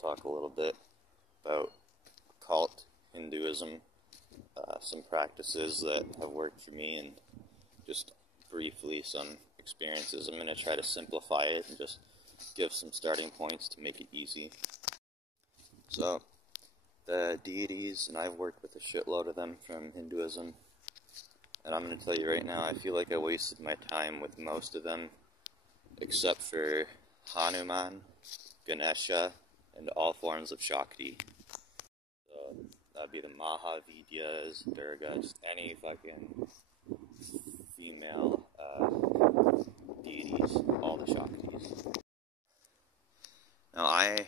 talk a little bit about occult Hinduism, some practices that have worked for me, and just briefly some experiences. I'm going to try to simplify it and just give some starting points to make it easy. So, the deities, and I've worked with a shitload of them from Hinduism, and I'm going to tell you right now, I feel like I wasted my time with most of them, except for Hanuman, Ganesha, and all forms of Shakti. So, that'd be the Mahavidyas, Durga, just any fucking female deities, all the Shaktis. Now, I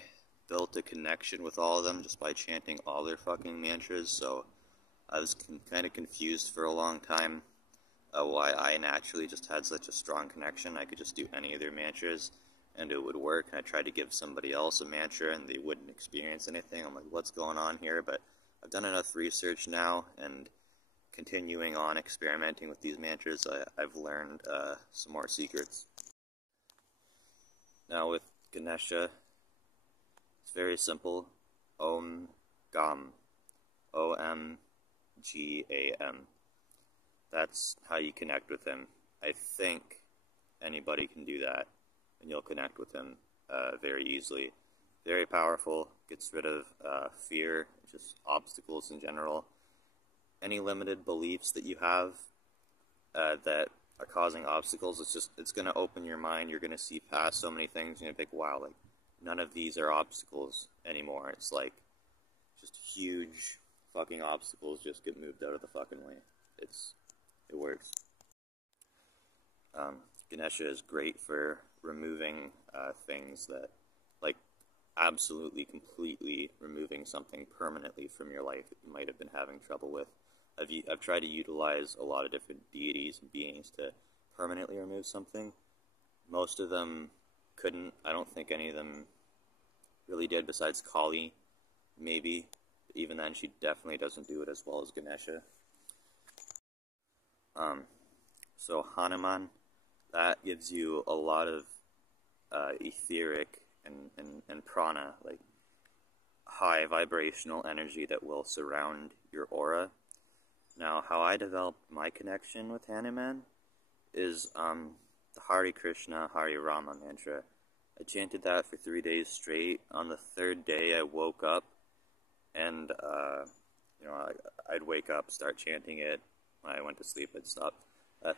built a connection with all of them just by chanting all their fucking mantras, so I was kind of confused for a long time why I naturally just had such a strong connection. I could just do any of their mantras and it would work, and I tried to give somebody else a mantra and they wouldn't experience anything. I'm like, what's going on here? But I've done enough research now, and continuing on experimenting with these mantras, I've learned some more secrets. Now with Ganesha, it's very simple. Om Gam. O-M-G-A-M. That's how you connect with him. I think anybody can do that, and you'll connect with him very easily. Very powerful, gets rid of fear, just obstacles in general. Any limited beliefs that you have that are causing obstacles, it's going to open your mind. You're going to see past so many things, and you're going to think, wow, like, none of these are obstacles anymore. It's like, just huge fucking obstacles just get moved out of the fucking way. It works. Ganesha is great for removing things that, like, absolutely, completely removing something permanently from your life that you might have been having trouble with. I've tried to utilize a lot of different deities and beings to permanently remove something. Most of them couldn't. I don't think any of them really did, besides Kali, maybe. Even then, she definitely doesn't do it as well as Ganesha. So Hanuman, that gives you a lot of etheric and prana, like high vibrational energy that will surround your aura. Now, how I developed my connection with Hanuman is the Hare Krishna, Hare Rama mantra. I chanted that for 3 days straight. On the third day, I woke up, and I'd wake up, start chanting it. When I went to sleep, I'd stop.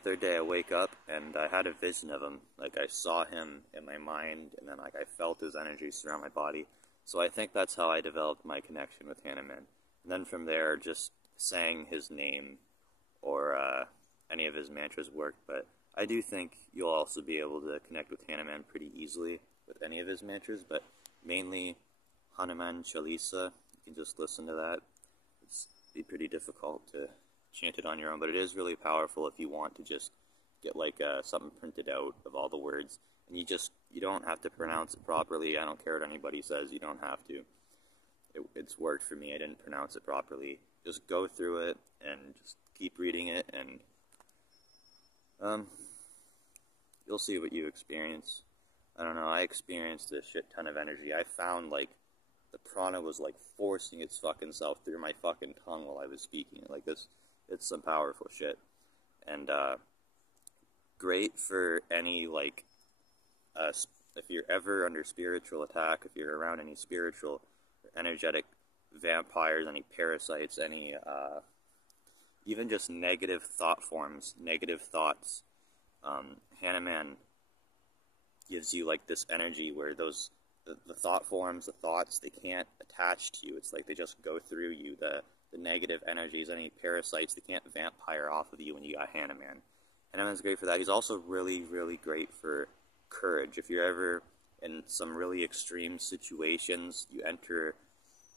Third day, I wake up, and I had a vision of him. Like, I saw him in my mind, and then, like, I felt his energy surround my body. So I think that's how I developed my connection with Hanuman. And then from there, just saying his name or any of his mantras worked. But I do think you'll also be able to connect with Hanuman pretty easily with any of his mantras, but mainly Hanuman Chalisa. You can just listen to that. It's be pretty difficult to chant it on your own, but it is really powerful if you want to just get like something printed out of all the words, and you don't have to pronounce it properly. I don't care what anybody says, you don't have to. It's worked for me. I didn't pronounce it properly. Just go through it and just keep reading it, and you'll see what you experience. I don't know, I experienced a shit ton of energy. I found, like, the prana was, like, forcing its fucking self through my fucking tongue while I was speaking it. Like, this, it's some powerful shit. And, great for any, like, if you're ever under spiritual attack, if you're around any spiritual or energetic vampires, any parasites, any, even just negative thought forms, negative thoughts, Hanuman gives you, like, this energy where the thought forms, the thoughts, they can't attach to you. It's like they just go through you. The negative energies, any parasites, they can't vampire off of you when you got Hanuman. Hanuman's great for that. He's also really, really great for courage. If you're ever in some really extreme situations, you enter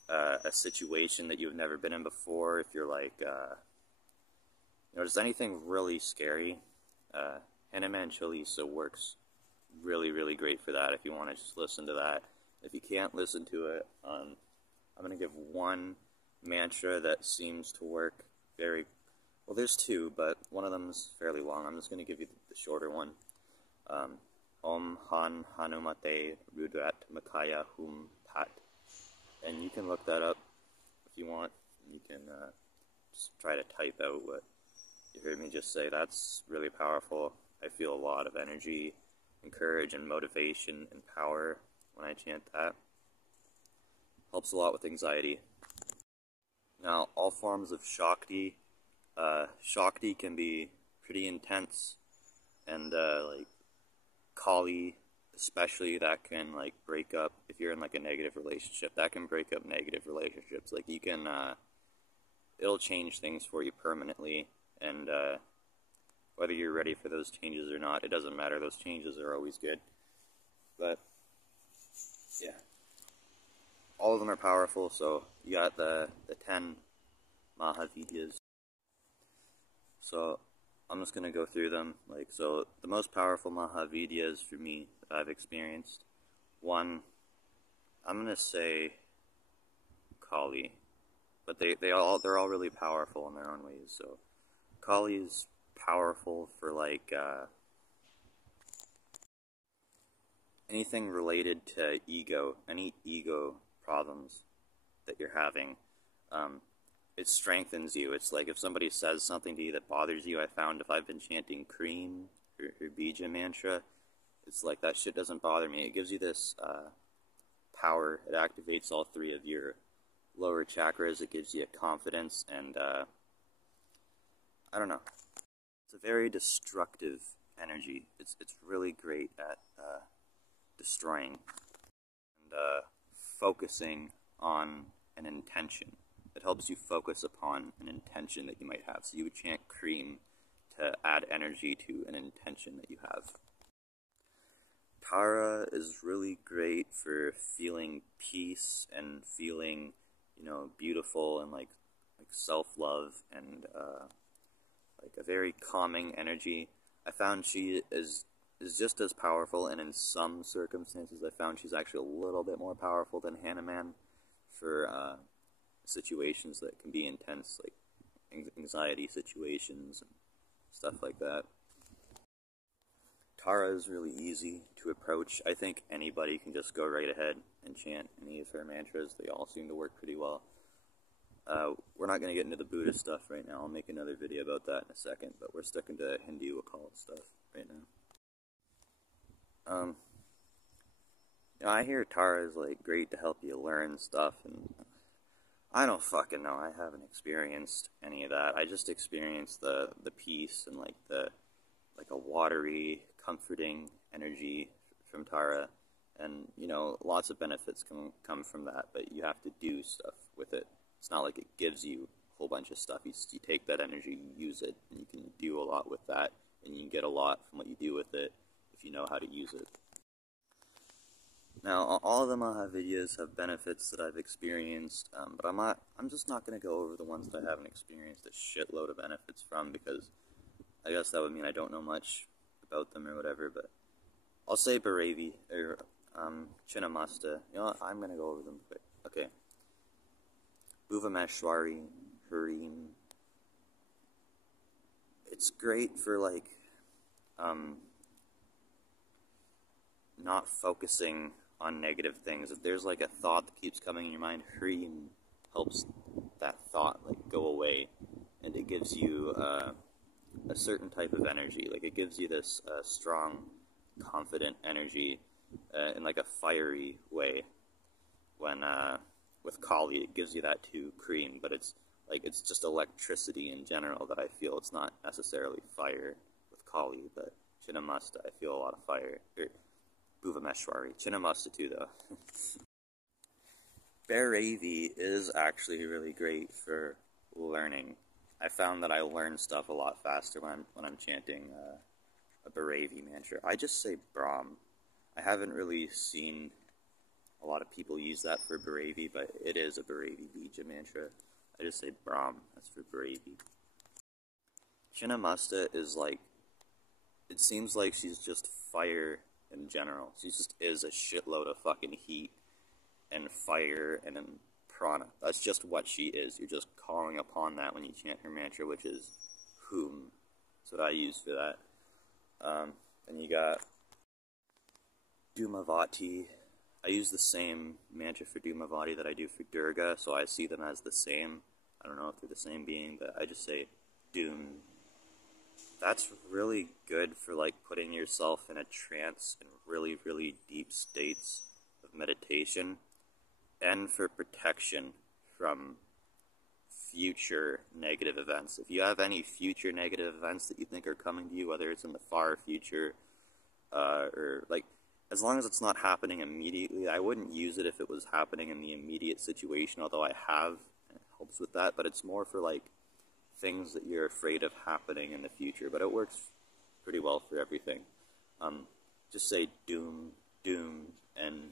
a situation that you've never been in before, if you're like, just anything really scary, Hanuman Chalisa works really, really great for that if you want to just listen to that. If you can't listen to it, I'm going to give one mantra that seems to work very well. There's two, but one of them is fairly long. I'm just going to give you the shorter one. Om Han Hanumate Rudrat Makaya Hum Pat And you can look that up if you want. You can just try to type out what you heard me just say. That's really powerful. I feel a lot of energy and courage and motivation and power when I chant that. Helps a lot with anxiety. Now, all forms of Shakti, Shakti can be pretty intense, and like Kali, especially, that can like break up, if you're in like a negative relationship, that can break up negative relationships. Like you can, it'll change things for you permanently, and whether you're ready for those changes or not, it doesn't matter. Those changes are always good. But yeah, all of them are powerful. So you got the 10 Mahavidyas. So I'm just gonna go through them. Like, so the most powerful Mahavidyas for me that I've experienced. One, I'm gonna say Kali, but they're all really powerful in their own ways. So Kali is powerful for like anything related to ego, any ego problems that you're having. It strengthens you. It's like if somebody says something to you that bothers you, I found if I've been chanting Cream or Bija mantra, it's like that shit doesn't bother me. It gives you this power. It activates all three of your lower chakras. It gives you confidence, and I don't know. It's a very destructive energy. It's really great at destroying and focusing on an intention. It helps you focus upon an intention that you might have. So you would chant Cream to add energy to an intention that you have. Tara is really great for feeling peace and feeling, you know, beautiful and like self-love and like a very calming energy. I found she is just as powerful, and in some circumstances I found she's actually a little bit more powerful than Hanuman for situations that can be intense, like anxiety situations and stuff like that. Tara is really easy to approach. I think anybody can just go right ahead and chant any of her mantras. They all seem to work pretty well. We're not going to get into the Buddhist stuff right now. I'll make another video about that in a second, but we're sticking to Hindu occult stuff right now. You know, I hear Tara is like great to help you learn stuff, and I don't fucking know. I haven't experienced any of that. I just experienced the peace and like a watery, comforting energy from Tara, and you know, lots of benefits can come from that, but you have to do stuff with it. It's not like it gives you a whole bunch of stuff. You take that energy, you use it, and you can do a lot with that, and you can get a lot from what you do with it if you know how to use it. Now, all of the Mahavidyas have benefits that I've experienced, but I'm just not going to go over the ones that I haven't experienced a shitload of benefits from, because I guess that would mean I don't know much about them or whatever, but I'll say Bharavi, or Chinnamasta. You know what? I'm going to go over them quick. Okay. Bhuvameshwari, Harim. It's great for, like, not focusing on negative things. If there's, like, a thought that keeps coming in your mind, Harim helps that thought, like, go away, and it gives you, a certain type of energy. Like, it gives you this strong, confident energy in like a fiery way. When with Kali, it gives you that too, Cream, but it's just electricity in general that I feel. It's not necessarily fire with Kali, but Chinnamasta, I feel a lot of fire. Bhuvameshwari, Chinnamasta too, though. Bharavi is actually really great for learning. I found that I learn stuff a lot faster when I'm chanting a Bharavi mantra. I just say Brahm. I haven't really seen a lot of people use that for Bharavi, but it is a Bharavi Bija mantra. I just say Brahm. That's for Bharavi. Chinnamasta is like, it seems like she's just fire in general. She just is a shitload of fucking heat and fire and prana. That's just what she is. You're just calling upon that when you chant her mantra, which is Hum. That's what I use for that. And you got Dhumavati. I use the same mantra for Doomavati that I do for Durga, so I see them as the same. I don't know if they're the same being, but I just say Doom. That's really good for like putting yourself in a trance in really, really deep states of meditation, and for protection from future negative events. If you have any future negative events that you think are coming to you, whether it's in the far future, or like, as long as it's not happening immediately, I wouldn't use it if it was happening in the immediate situation, although I have, and it helps with that, but it's more for like things that you're afraid of happening in the future, but it works pretty well for everything. Just say doom, doom, and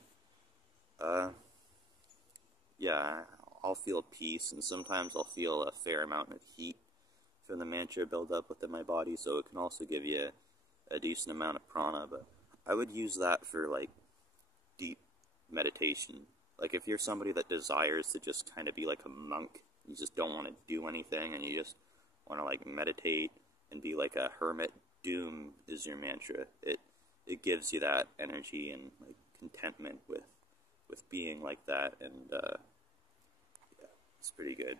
yeah, I'll feel peace, and sometimes I'll feel a fair amount of heat from the mantra build up within my body, so it can also give you a decent amount of prana, but I would use that for like deep meditation. Like if you're somebody that desires to just kind of be like a monk, you just don't want to do anything and you just want to like meditate and be like a hermit, doom is your mantra. It gives you that energy and like contentment with being like that, and yeah, it's pretty good.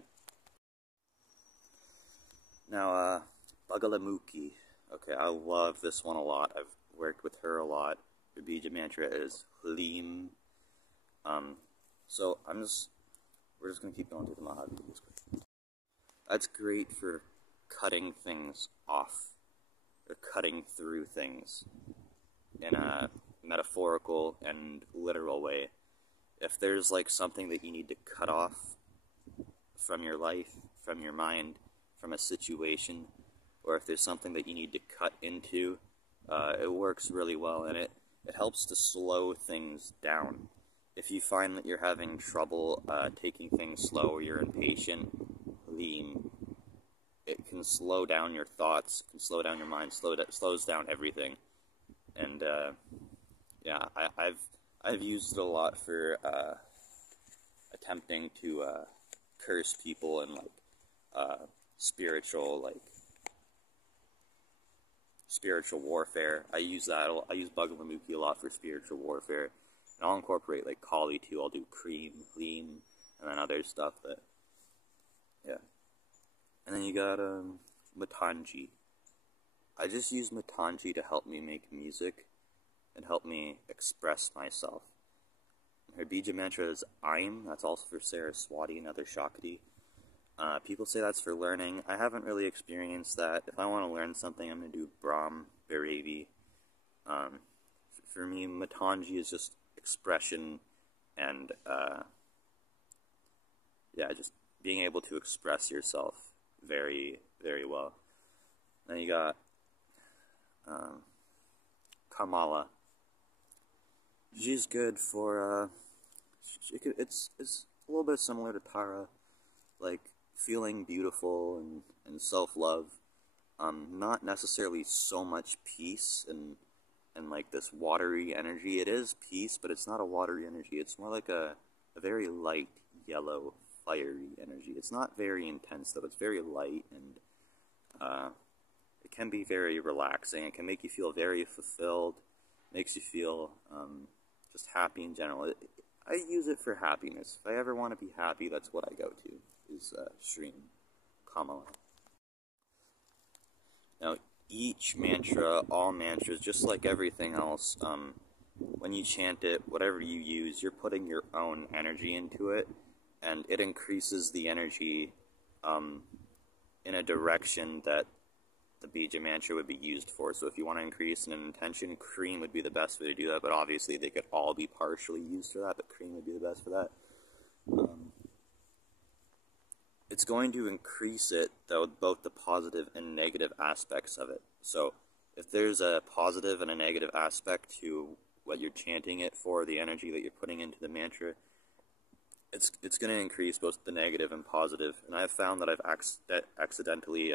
Now, Bagalamukhi. Okay, I love this one a lot. I've worked with her a lot. Her bija mantra is Hlim. So we're just gonna keep going through the Mahavishnu. That's great for cutting things off, or cutting through things in a metaphorical and literal way. If there's like something that you need to cut off from your life, from your mind, from a situation, or if there's something that you need to cut into, it works really well, and it helps to slow things down. If you find that you're having trouble taking things slow, or you're impatient, lean, it can slow down your thoughts, can slow down your mind, slows down everything. And yeah, I've used it a lot for attempting to curse people and like spiritual warfare. I use that. I use Bagalamukhi a lot for spiritual warfare. And I'll incorporate like Kali too. I'll do Cream, Lean, and then other stuff that, yeah. And then you got Matanji. I just use Matanji to help me make music and help me express myself. Her bija mantra is Aim. That's also for Saraswati, another Shakti. People say that's for learning. I haven't really experienced that. If I want to learn something, I'm going to do Brahm, Bhairavi. For me, Matanji is just expression and, yeah, just being able to express yourself very, very well. Then you got Kamala. She's good for, it's a little bit similar to Tara, like feeling beautiful and self-love. Not necessarily so much peace and like this watery energy. It is peace, but it's not a watery energy. It's more like a very light, yellow, fiery energy. It's not very intense, though. It's very light, and it can be very relaxing. It can make you feel very fulfilled, makes you feel just happy in general. I use it for happiness. If I ever want to be happy, that's what I go to, is Shreem Kamala. Now, each mantra, all mantras, just like everything else, when you chant it, whatever you use, you're putting your own energy into it, and it increases the energy in a direction that the bija mantra would be used for. So if you want to increase an intention, Cream would be the best way to do that, but obviously they could all be partially used for that, but Cream would be the best for that. It's going to increase it, though, both the positive and negative aspects of it. So if there's a positive and a negative aspect to what you're chanting it for, the energy that you're putting into the mantra, it's going to increase both the negative and positive. And I've found that I've accidentally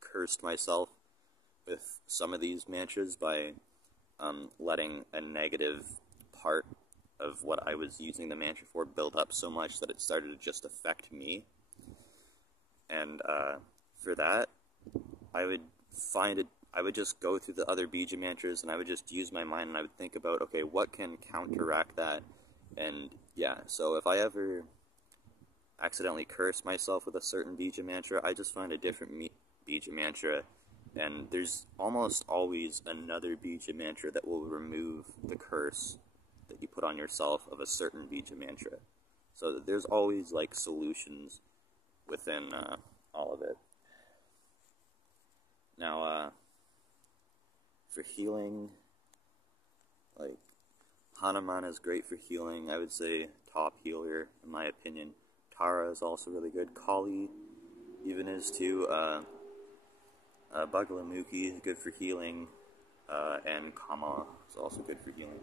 cursed myself with some of these mantras by letting a negative part of what I was using the mantra for build up so much that it started to just affect me. And for that, I would find it I would just go through the other Bija mantras, and I would just use my mind, and I would think about, okay, what can counteract that? And yeah, so if I ever accidentally curse myself with a certain Bija mantra, I just find a different Bija mantra, and there's almost always another Bija mantra that will remove the curse that you put on yourself of a certain Bija mantra. So there's always like solutions within all of it. Now, for healing, like Hanuman is great for healing. I would say top healer in my opinion. Tara is also really good. Kali even is too. Bagalamukhi is good for healing, and Kama is also good for healing.